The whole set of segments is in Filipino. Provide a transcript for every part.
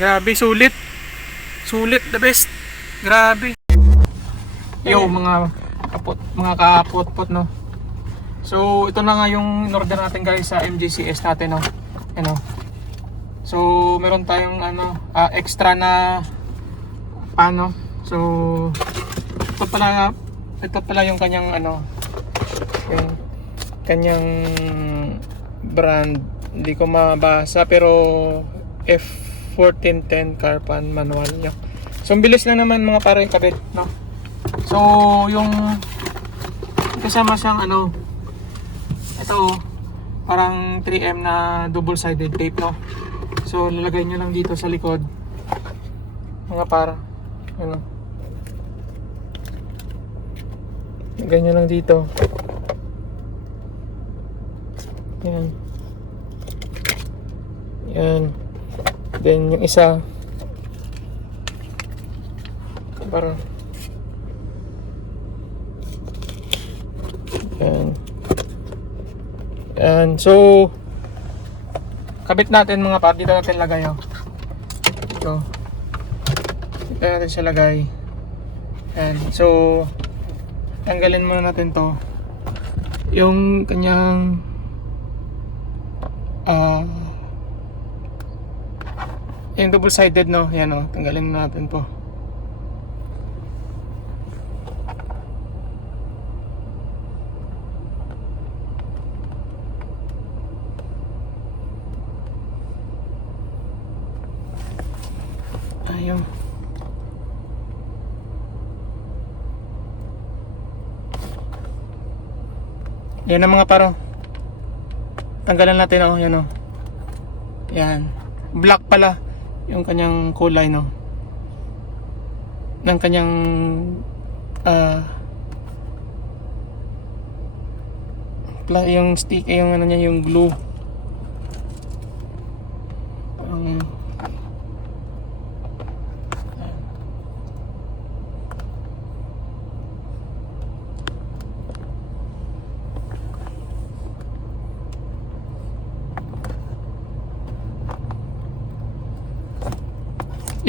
Grabe, sulit. Sulit, the best. Grabe. Yo, mga kapot-pot, no. So, ito na nga yung in-order natin guys sa MJCS natin, no. Ano. So, meron tayong extra na pano. So, ito pala yung kanyang yung kanyang brand. Hindi ko mabasa pero F1410 Carpan manual niya. So, ang bilis lang naman mga pare kabit, no. So, yung kasama siyang ito parang 3M na double-sided tape, no. So, lalagay nyo lang dito sa likod mga para lagay nyo lang dito. Yan. Then yung isa para yan. So, kabit natin mga par. Dito natin lagay, Dito natin siya lagay. Yan. So, tanggalin muna natin to. Yung kanyang yung double sided, no. Yan, tanggalin natin po. Ayun. Yan ang mga paro. Tanggalan natin, yan, yan. Black pala yung kanyang kulay, no, ng kanyang yung stick, yung niya, yung glue.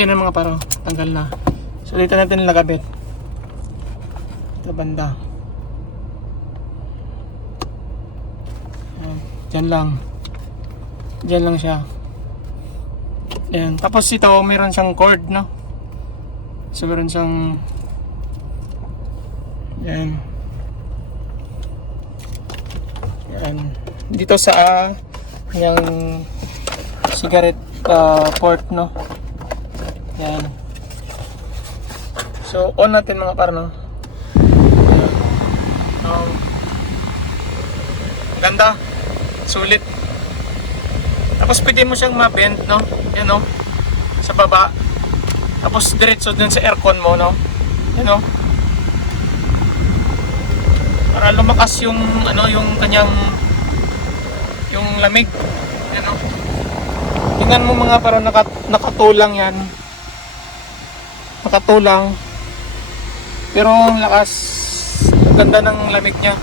Yan ang mga paro, tanggal na. So dito natin lagabit. Ito banda. Diyan lang siya. Yan. Tapos ito, mayroon siyang cord, no. So mayroon siyang yan. Dito sa yung cigarette port, no. Yan. So, on natin mga par, no. Ganda. Sulit. Tapos pwede mo siyang ma-bend, no. Yan, no. Sa baba. Tapos diretso dun sa aircon mo, no. Yan, no. Para lumakas yung yung kanyang yung lamig. Yan, no. Tingnan mo mga par, nakatulang yan. Nakatulang, pero ang lakas, ang ganda ng lamig niya.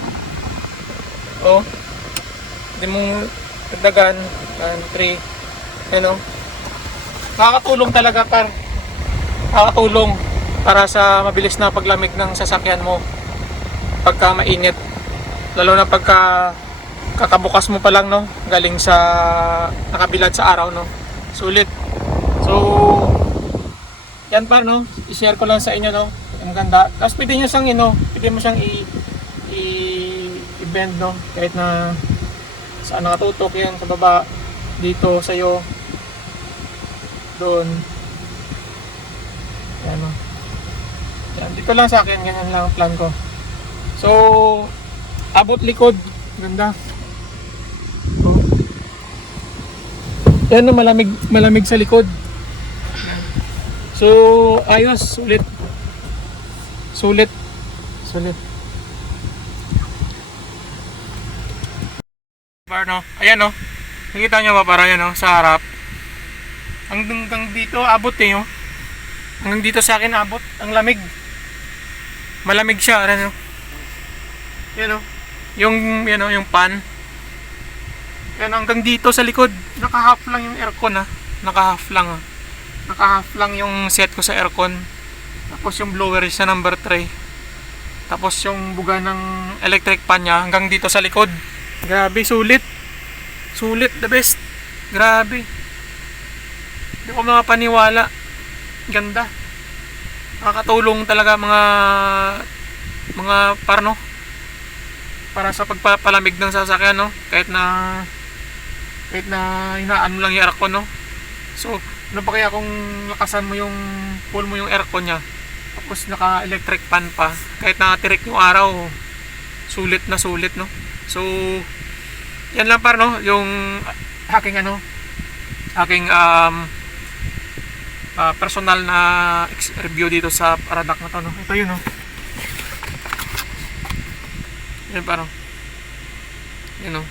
Hindi mo dagdagan. 3 nakakatulong talaga par. Nakakatulong para sa mabilis na paglamig ng sasakyan mo pagka mainit, lalo na pagka kakabukas mo pa lang, no, galing sa nakabilad sa araw, no. Sulit. So yan par, no, i-share ko lang sa inyo, no. Ang ganda. Tapos pwede nyo siyang pwede mo siyang i-bend, no, kahit na saan nakatutok. Yan sa baba, dito sa'yo, doon. Yan, no. Yan, dito lang sa akin, ganyan lang ang plan ko. So, abot likod, ganda. Yan, no, malamig sa likod. So, ayos, sulit. Bar, no? Ayan, no. Nakita nyo ba para yan, no? Sa harap. Hanggang dito, abot no? Hanggang dito sa akin, abot. Ang lamig. Malamig siya, no? Yan, no? Yung pan. Yan, hanggang dito sa likod. Naka-half lang yung aircon, ha? Naka-half lang, ha? Naka-half lang yung set ko sa aircon. Tapos yung blower is sa number 3. Tapos yung buga ng electric fan niya hanggang dito sa likod. Grabe, sulit. Sulit, the best. Grabe. Hindi ko makapaniwala. Ganda. Nakakatulong talaga mga parno para sa pagpapalamig ng sasakyan, no? Kahit na hinaan mo lang yung aircon, no? So, ano pa kaya kung lakasan mo yung full mo yung aircon niya, tapos naka electric fan pa, kahit nakatirik yung araw, sulit na sulit, no? So, yan lang par, no? Yung aking personal na review dito sa Paradak na to, no? Ito yun, no? Yan parang yun, no?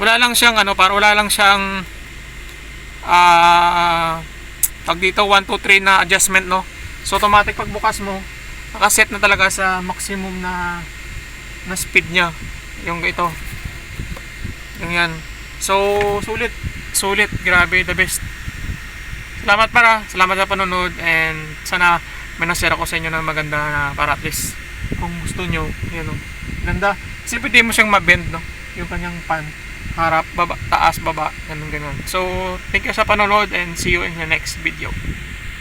Wala lang siyang wala lang siyang tag dito 1, 2, 3 na adjustment, no? So automatic pagbukas mo, nakaset na talaga sa maximum na speed niya. Yung ito. Yung yan. So sulit, grabe, the best. Salamat sa panonood, and sana may na-share ako sa inyo na maganda na para at least kung gusto nyo, yun, no? Ganda. Kasi pwede mo siyang mabend, no? Yung kanyang pan. Harap, baba, taas, baba, ganun. So, thank you sa panonood and see you in the next video.